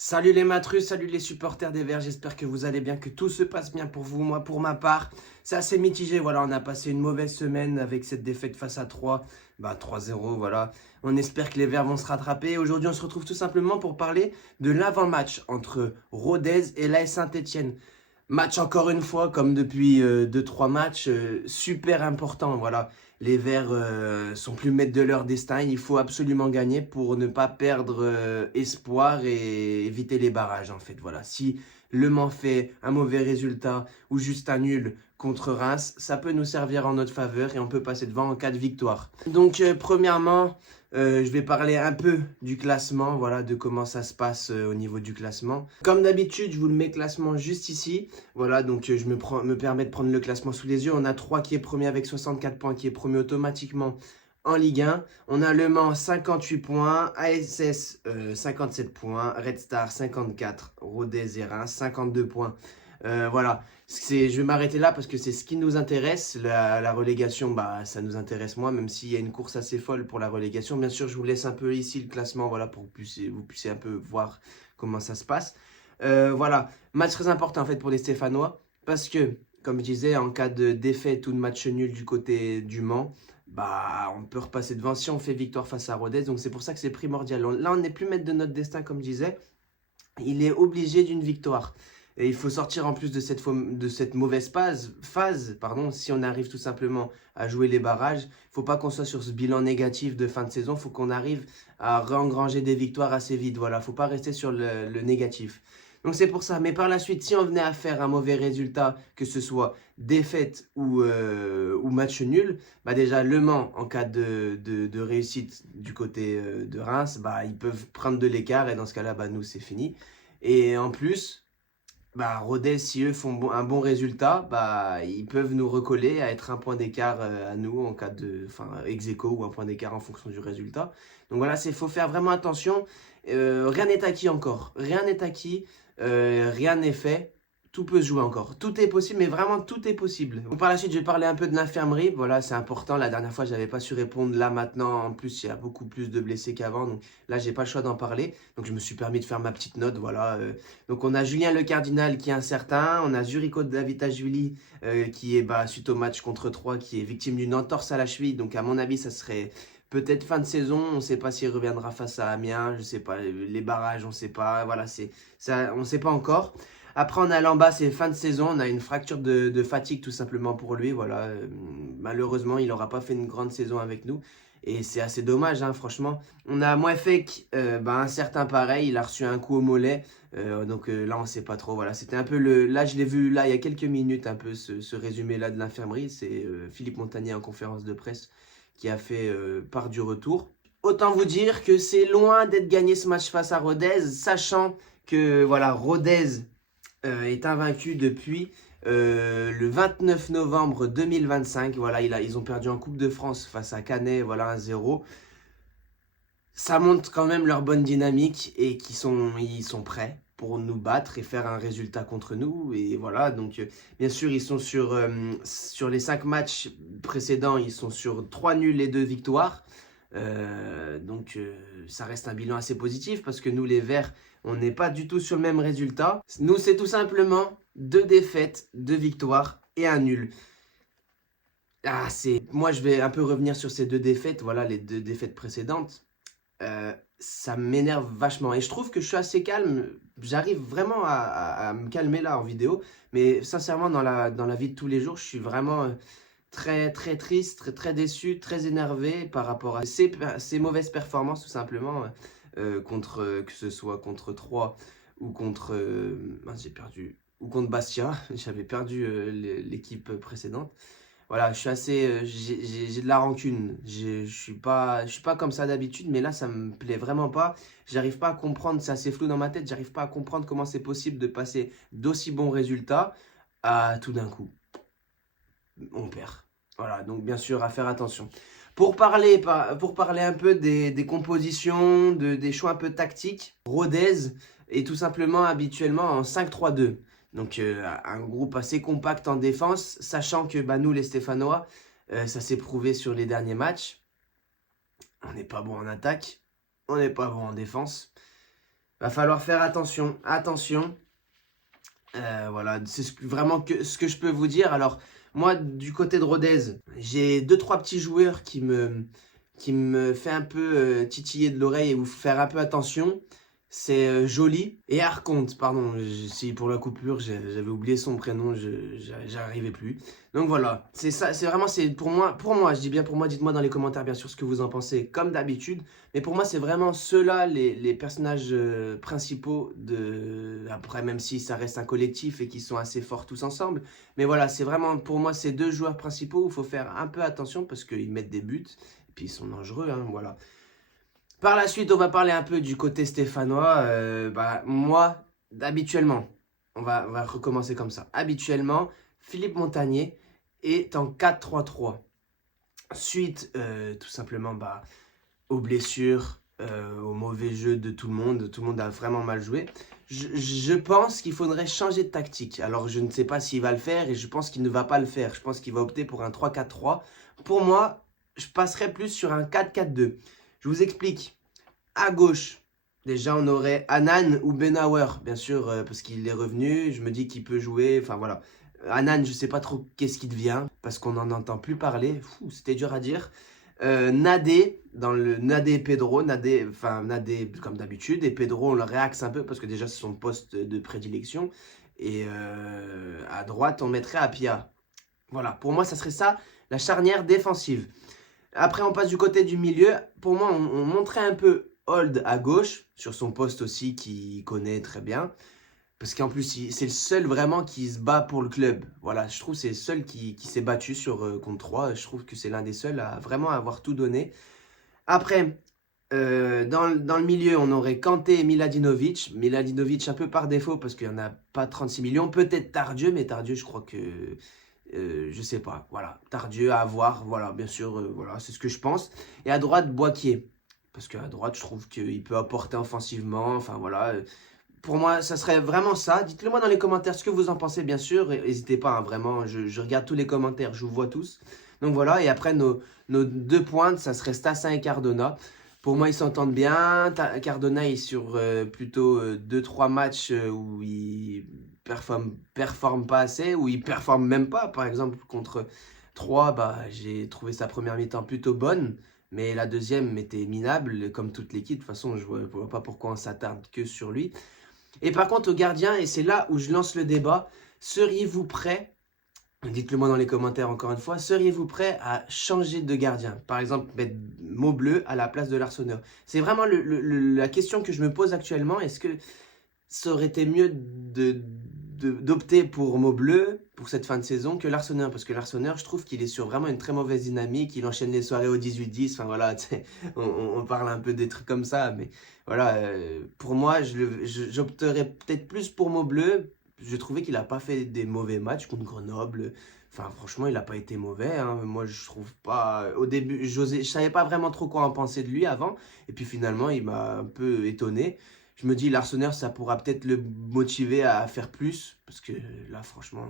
Salut les matrus, salut les supporters des Verts, j'espère que vous allez bien, que tout se passe bien pour vous. Moi, pour ma part, c'est assez mitigé. Voilà, on a passé une mauvaise semaine avec cette défaite face à 3, 3-0, voilà. On espère que les Verts vont se rattraper. Aujourd'hui, on se retrouve tout simplement pour parler de l'avant-match entre Rodez et l'AS Saint-Etienne. Match encore une fois, comme depuis 2-3 matchs, super important. Voilà, les Verts sont plus maîtres de leur destin. Il faut absolument gagner pour ne pas perdre espoir et éviter les barrages. En fait, voilà. Si Le Mans fait un mauvais résultat ou juste un nul contre Reims, ça peut nous servir en notre faveur et on peut passer devant en cas de victoire. Donc, premièrement, je vais parler un peu du classement, voilà, de comment ça se passe au niveau du classement. Comme d'habitude, je vous le mets classement juste ici. Voilà, donc je me permets de prendre le classement sous les yeux. On a 3 qui est premier avec 64 points, qui est premier automatiquement en Ligue 1. On a Le Mans 58 points, ASS 57 points, Red Star 54, Rodez et Reims 52 points. Voilà, je vais m'arrêter là parce que c'est ce qui nous intéresse. La relégation, ça nous intéresse moins, même s'il y a une course assez folle pour la relégation. Bien sûr, je vous laisse un peu ici le classement, voilà, pour que vous puissiez un peu voir comment ça se passe. Voilà, match très important en fait pour les Stéphanois parce que, comme je disais, en cas de défaite ou de match nul du côté du Mans, on peut repasser devant si on fait victoire face à Rodez. Donc c'est pour ça que c'est primordial. Là, on n'est plus maître de notre destin, comme je disais. Il est obligé d'une victoire. Et il faut sortir en plus de cette mauvaise phase, si on arrive tout simplement à jouer les barrages. Il ne faut pas qu'on soit sur ce bilan négatif de fin de saison. Il faut qu'on arrive à réengranger des victoires assez vite. Voilà, il ne faut pas rester sur le négatif. Donc c'est pour ça. Mais par la suite, si on venait à faire un mauvais résultat, que ce soit défaite ou match nul, déjà Le Mans, en cas de réussite du côté de Reims, ils peuvent prendre de l'écart et dans ce cas-là, nous, c'est fini. Et en plus, Rodez, si eux font un bon résultat, ils peuvent nous recoller à être un point d'écart à nous en cas de, ex aequo ou un point d'écart en fonction du résultat. Donc voilà, il faut faire vraiment attention. Rien n'est acquis encore. Rien n'est acquis. Rien n'est fait. Tout peut se jouer encore. Tout est possible, mais vraiment tout est possible. Donc, par la suite, je vais parler un peu de l'infirmerie. Voilà, c'est important. La dernière fois, je n'avais pas su répondre. Là, maintenant, en plus, il y a beaucoup plus de blessés qu'avant. Donc là, j'ai pas le choix d'en parler. Donc je me suis permis de faire ma petite note. Voilà. Donc on a Julien Le Cardinal qui est incertain. On a Zuriko Davitashvili qui est suite au match contre 3 qui est victime d'une entorse à la cheville. Donc à mon avis, ça serait peut-être fin de saison. On ne sait pas s'il reviendra face à Amiens. Je ne sais pas. Les barrages, on ne sait pas. Voilà, ça, on ne sait pas encore. Après, on a Lamba, c'est fin de saison. On a une fracture de fatigue tout simplement pour lui. Voilà. Malheureusement, il n'aura pas fait une grande saison avec nous. Et c'est assez dommage, hein, franchement. On a Mouefek, un certain pareil. Il a reçu un coup au mollet. Donc là, on ne sait pas trop. Voilà, c'était un peu là, je l'ai vu là il y a quelques minutes, un peu ce résumé-là de l'infirmerie. C'est Philippe Montagnier en conférence de presse qui a fait part du retour. Autant vous dire que c'est loin d'être gagné ce match face à Rodez, sachant que voilà, Rodez est invaincu depuis le 29 novembre 2025. Voilà, ils ont perdu en Coupe de France face à Canet, voilà 1-0. Ça montre quand même leur bonne dynamique et ils sont prêts pour nous battre et faire un résultat contre nous. Et voilà, donc bien sûr, ils sont sur les 5 matchs précédents, ils sont sur 3 nuls et 2 victoires. Ça reste un bilan assez positif parce que nous, les Verts, on n'est pas du tout sur le même résultat. Nous, c'est tout simplement 2 défaites, 2 victoires et un nul. Moi, je vais un peu revenir sur ces 2 défaites, voilà, les 2 défaites précédentes. Ça m'énerve vachement. Et je trouve que je suis assez calme. J'arrive vraiment à me calmer là en vidéo. Mais sincèrement, dans la vie de tous les jours, je suis vraiment très, très triste, très, très déçu, très énervé par rapport à ces mauvaises performances, tout simplement, que ce soit contre 3 ou contre. J'ai perdu. Ou contre Bastia. J'avais perdu l'équipe précédente. Voilà, je suis assez, j'ai de la rancune. Je suis pas comme ça d'habitude, mais là, ça me plaît vraiment pas. J'arrive pas à comprendre, c'est assez flou dans ma tête. J'arrive pas à comprendre comment c'est possible de passer d'aussi bons résultats à tout d'un coup, on perd. Voilà, donc bien sûr, à faire attention. Pour parler un peu des compositions, des choix un peu tactiques, Rodez est tout simplement habituellement en 5-3-2. Donc un groupe assez compact en défense, sachant que nous, les Stéphanois, ça s'est prouvé sur les derniers matchs. On n'est pas bon en attaque, on n'est pas bon en défense. Va falloir faire attention, attention. Voilà, c'est vraiment ce que je peux vous dire. Alors, moi, du côté de Rodez, j'ai 2-3 petits joueurs qui me fait un peu titiller de l'oreille et vous faire un peu attention. C'est Joly et Arconte, pardon, si pour la coupure, j'avais oublié son prénom, j'arrivais plus. Donc voilà, c'est ça, c'est vraiment, c'est pour moi, je dis bien pour moi, dites-moi dans les commentaires bien sûr ce que vous en pensez, comme d'habitude. Mais pour moi, c'est vraiment ceux-là, les personnages principaux de... Après, même si ça reste un collectif et qu'ils sont assez forts tous ensemble. Mais voilà, c'est vraiment pour moi ces deux joueurs principaux où il faut faire un peu attention parce qu'ils mettent des buts. Et puis ils sont dangereux, hein, voilà. Par la suite, on va parler un peu du côté stéphanois. Moi, habituellement, on va recommencer comme ça. Habituellement, Philippe Montagné est en 4-3-3. Suite, tout simplement, aux blessures, au mauvais jeu de tout le monde. Tout le monde a vraiment mal joué. Je pense qu'il faudrait changer de tactique. Alors, je ne sais pas s'il va le faire et je pense qu'il ne va pas le faire. Je pense qu'il va opter pour un 3-4-3. Pour moi, je passerais plus sur un 4-4-2. Je vous explique. À gauche, déjà, on aurait Hanan ou Benauer, bien sûr, parce qu'il est revenu. Je me dis qu'il peut jouer. Enfin, voilà. Hanan, je ne sais pas trop qu'est-ce qu'il devient, parce qu'on n'en entend plus parler. C'était dur à dire. Nadé, dans le Nadé et Pedro. Nadé comme d'habitude. Et Pedro, on le réaxe un peu, parce que déjà, c'est son poste de prédilection. Et à droite, on mettrait Apia. Voilà, pour moi, ça serait ça, la charnière défensive. Après, on passe du côté du milieu. Pour moi, on montrait un peu Old à gauche, sur son poste aussi qu'il connaît très bien. Parce qu'en plus, c'est le seul vraiment qui se bat pour le club. Voilà, je trouve que c'est le seul qui s'est battu sur contre 3. Je trouve que c'est l'un des seuls à vraiment avoir tout donné. Après, dans le milieu, on aurait Kanté et Miladinovic. Miladinovic un peu par défaut parce qu'il n'y en a pas 36 millions. Peut-être Tardieu, mais Tardieu, je crois que... je sais pas, voilà, Tardieu à voir, voilà, bien sûr, voilà, c'est ce que je pense. Et à droite, Boakier, parce qu'à droite, je trouve qu'il peut apporter offensivement, enfin voilà. Pour moi, ça serait vraiment ça. Dites-le moi dans les commentaires ce que vous en pensez, bien sûr. N'hésitez pas, hein, vraiment, je regarde tous les commentaires, je vous vois tous. Donc voilà, et après, nos deux pointes, ça serait Stassin et Cardona. Pour moi, ils s'entendent bien. Cardona est sur plutôt 2-3 matchs où il performe pas assez, où il performe même pas. Par exemple, contre 3, j'ai trouvé sa première mi-temps plutôt bonne. Mais la deuxième était minable, comme toute l'équipe. De toute façon, je ne vois pas pourquoi on s'attarde que sur lui. Et par contre, au gardien, et c'est là où je lance le débat, seriez-vous prêt, dites-le moi dans les commentaires encore une fois, seriez-vous prêt à changer de gardien? Par exemple, mettre Maubleu à la place de Larsonneur. C'est vraiment la question que je me pose actuellement. Est-ce que ça aurait été mieux d'opter pour Maubleu pour cette fin de saison que Larsonneur? Parce que Larsonneur, je trouve qu'il est sur vraiment une très mauvaise dynamique. Il enchaîne les soirées au 18-10. Enfin voilà, on parle un peu des trucs comme ça. Mais voilà, pour moi, j'opterais peut-être plus pour Maubleu. Je trouvais qu'il n'a pas fait des mauvais matchs contre Grenoble. Enfin, franchement, il n'a pas été mauvais, hein. Moi, je trouve pas... Au début, je savais pas vraiment trop quoi en penser de lui avant. Et puis finalement, il m'a un peu étonné. Je me dis, l'Arsenal, ça pourra peut-être le motiver à faire plus. Parce que là, franchement...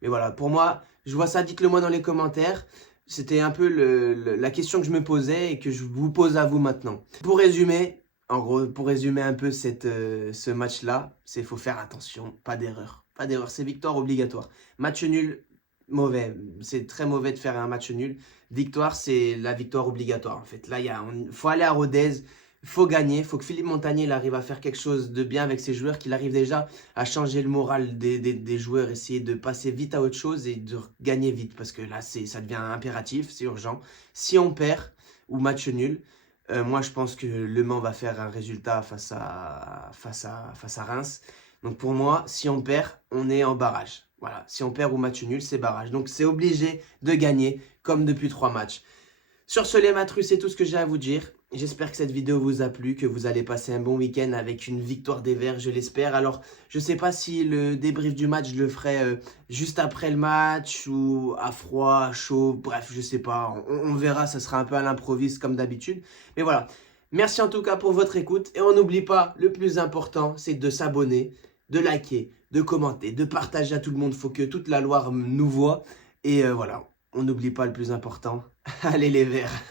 Mais voilà, pour moi, je vois ça, dites-le moi dans les commentaires. C'était un peu la question que je me posais et que je vous pose à vous maintenant. Pour résumer, en gros, pour résumer un peu ce match-là, c'est qu'il faut faire attention, pas d'erreur. Pas d'erreur, c'est victoire obligatoire. Match nul, mauvais. C'est très mauvais de faire un match nul. Victoire, c'est la victoire obligatoire en fait. Là, il faut aller à Rodez. Il faut gagner, il faut que Philippe Montagné il arrive à faire quelque chose de bien avec ses joueurs, qu'il arrive déjà à changer le moral des joueurs, essayer de passer vite à autre chose et de gagner vite. Parce que là, ça devient impératif, c'est urgent. Si on perd ou match nul, moi je pense que Le Mans va faire un résultat face à Reims. Donc pour moi, si on perd, on est en barrage. Voilà, si on perd ou match nul, c'est barrage. Donc c'est obligé de gagner comme depuis 3 matchs. Sur ce, les matrus, c'est tout ce que j'ai à vous dire. J'espère que cette vidéo vous a plu, que vous allez passer un bon week-end avec une victoire des Verts, je l'espère. Alors, je ne sais pas si le débrief du match, je le ferai juste après le match ou à froid, à chaud, bref, je ne sais pas. On verra, ça sera un peu à l'improviste comme d'habitude. Mais voilà, merci en tout cas pour votre écoute. Et on n'oublie pas, le plus important, c'est de s'abonner, de liker, de commenter, de partager à tout le monde. Il faut que toute la Loire nous voie. Et voilà, on n'oublie pas le plus important. Allez les Verts!